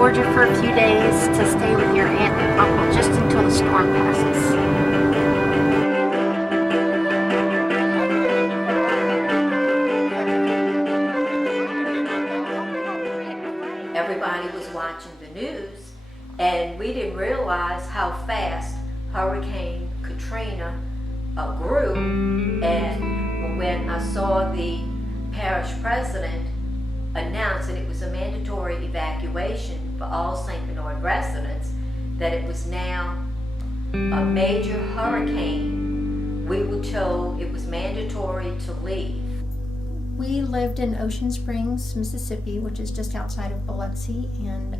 Georgia for a few days to stay with your aunt and uncle just until the storm passes. Everybody was watching the news, and we didn't realize how fast Hurricane Katrina grew. And when I saw the parish president announce that it was a mandatory evacuation for all St. Bernard residents, that it was now a major hurricane, we were told it was mandatory to leave. We lived in Ocean Springs, Mississippi, which is just outside of Biloxi, and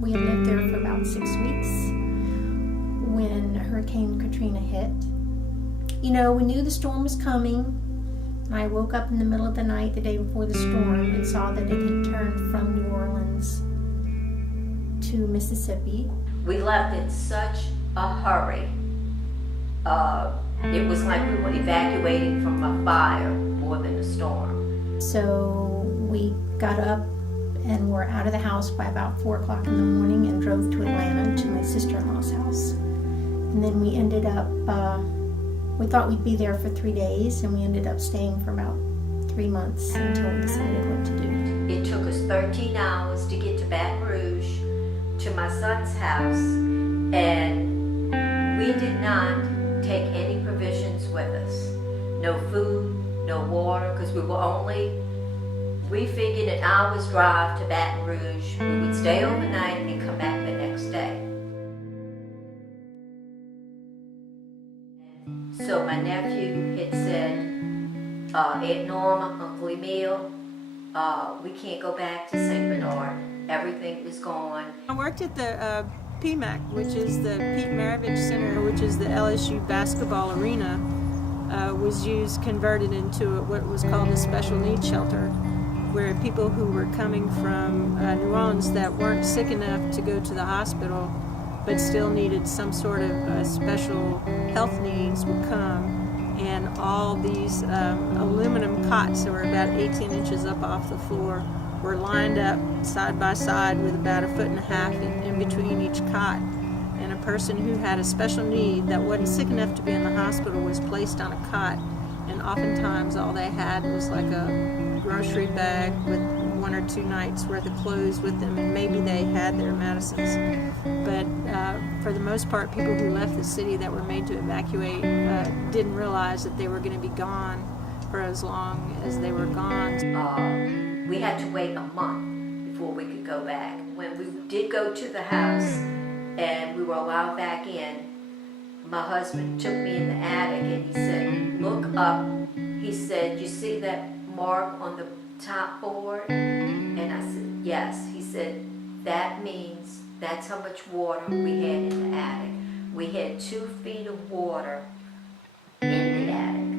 we had lived there for about 6 weeks when Hurricane Katrina hit. You know, we knew the storm was coming. I woke up in the middle of the night the day before the storm and saw that it had turned from New Orleans to Mississippi. We left in such a hurry. It was like we were evacuating from a fire more than a storm. So we got up and were out of the house by about 4 o'clock in the morning and drove to Atlanta to my sister-in-law's house. And then we ended up, we thought we'd be there for 3 days, and we ended up staying for about 3 months until we decided what to do. It took us 13 hours to get to Baton Rouge, to my son's house, and we did not take any provisions with us. No food, no water, because we figured an hour's drive to Baton Rouge. We would stay overnight and come back the next day. So my nephew had said, Aunt Norma, Uncle Emil, we can't go back to St. Bernard. Everything was gone. I worked at the PMAC, which is the Pete Maravich Center, which is the LSU basketball arena, was converted into what was called a special needs shelter, where people who were coming from New Orleans that weren't sick enough to go to the hospital but still needed some sort of special health needs would come, and all these aluminum cots that were about 18 inches up off the floor were lined up side by side with about 1.5 feet in between each cot. And a person who had a special need that wasn't sick enough to be in the hospital was placed on a cot, and oftentimes all they had was like a grocery bag with 1 or 2 nights worth of clothes with them, and maybe they had their medicines. But for the most part, people who left the city that were made to evacuate didn't realize that they were going to be gone for as long as they were gone. We had to wait a month before we could go back. When we did go to the house and we were allowed back in, my husband took me in the attic and he said, "Look up." He said, "You see that mark on the top board?" And I said, "Yes." He said, "That means that's how much water we had in the attic." We had 2 feet of water in the attic.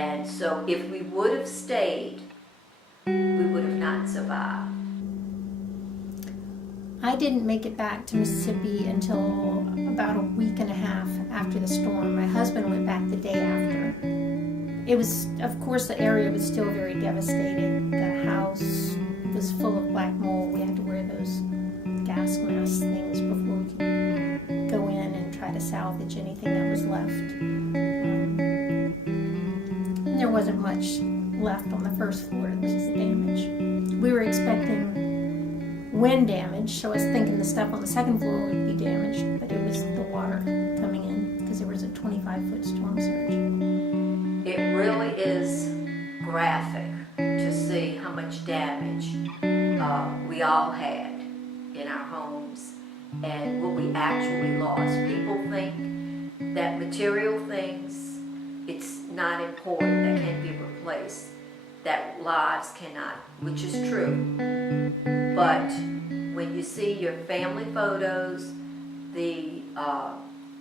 And so if we would have stayed, we would have not survived. I didn't make it back to Mississippi until about 1.5 weeks after the storm. My husband went back the day after. It was, of course, the area was still very devastated. The house was full of black mold. We had to wear those gas mask things before we could go in and try to salvage anything that was left. And there wasn't much left on the first floor. This is the damage. We were expecting wind damage, so I was thinking the stuff on the second floor would be damaged, but it was the water coming in because there was a 25-foot storm surge. It really is graphic to see how much damage we all had in our homes and what we actually lost. People think that material things, it's not important, that can be replaced, that lives cannot, which is true. But when you see your family photos, the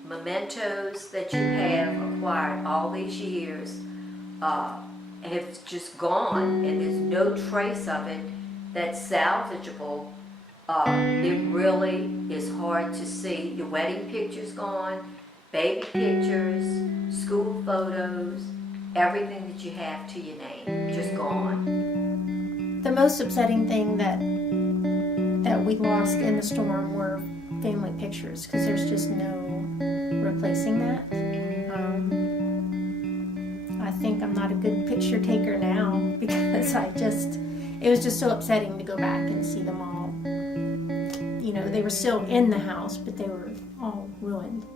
mementos that you have acquired all these years have just gone, and there's no trace of it that's salvageable, it really is hard to see. Your wedding pictures gone, baby pictures, school photos, everything that you have to your name, just gone. The most upsetting thing that we lost in the storm were family pictures, because there's just no replacing that. I think I'm not a good picture taker now, because it was just so upsetting to go back and see them all. You know, they were still in the house, but they were all ruined.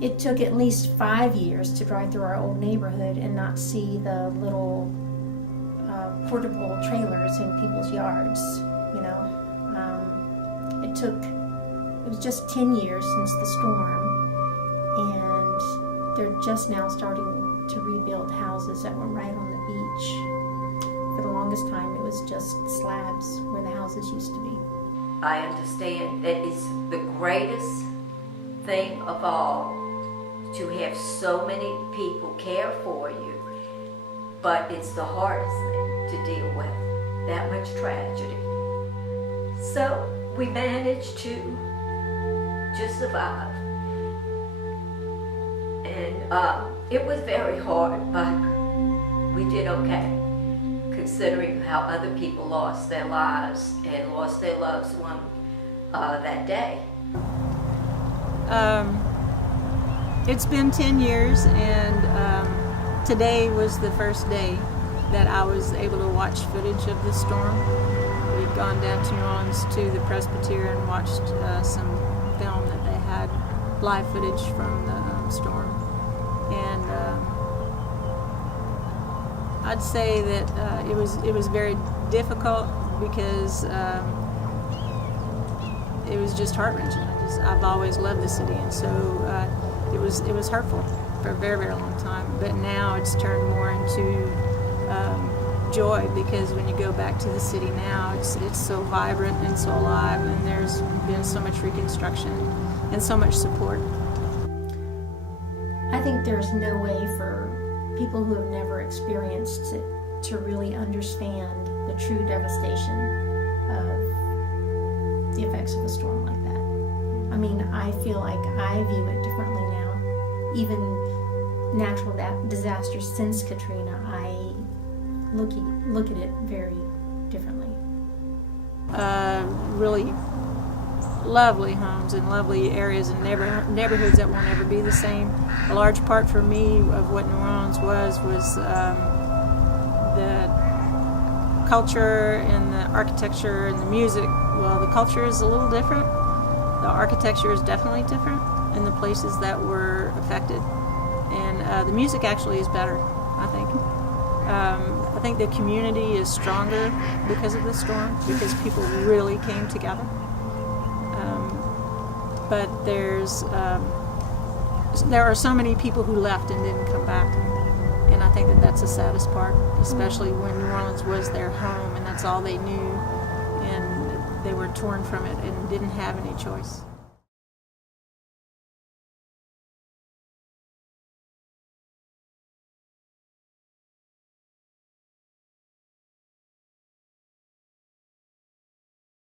It took at least 5 years to drive through our old neighborhood and not see the little portable trailers in people's yards, you know. It was just 10 years since the storm, and they're just now starting to rebuild houses that were right on the beach. For the longest time, it was just slabs where the houses used to be. I understand that it's the greatest thing of all to have so many people care for you, but it's the hardest thing to deal with, that much tragedy. So we managed to just survive, and it was very hard, but we did okay, considering how other people lost their lives and lost their loved one that day. It's been 10 years, and today was the first day that I was able to watch footage of the storm. We'd gone down to New Orleans to the Presbyterian and watched some film that they had, live footage from the storm. And I'd say that it was very difficult, because it was just heart-wrenching. I've always loved the city, and so it was hurtful for a very, very long time. But now it's turned more into joy, because when you go back to the city now, it's so vibrant and so alive, and there's been so much reconstruction and so much support. I think there's no way for people who have never experienced it to really understand the true devastation of the effects of a storm like that. I mean, I feel like I view it differently now. Even natural disasters since Katrina, I look at it very differently. Really lovely homes and lovely areas and neighborhoods that will never be the same. A large part for me of what New Orleans was the culture and the architecture and the music. Well, the culture is a little different. The architecture is definitely different in the places that were affected. And the music actually is better, I think. I think the community is stronger because of the storm, because people really came together. But there are so many people who left and didn't come back. And I think that that's the saddest part, especially when New Orleans was their home and that's all they knew. And they were torn from it and didn't have any choice.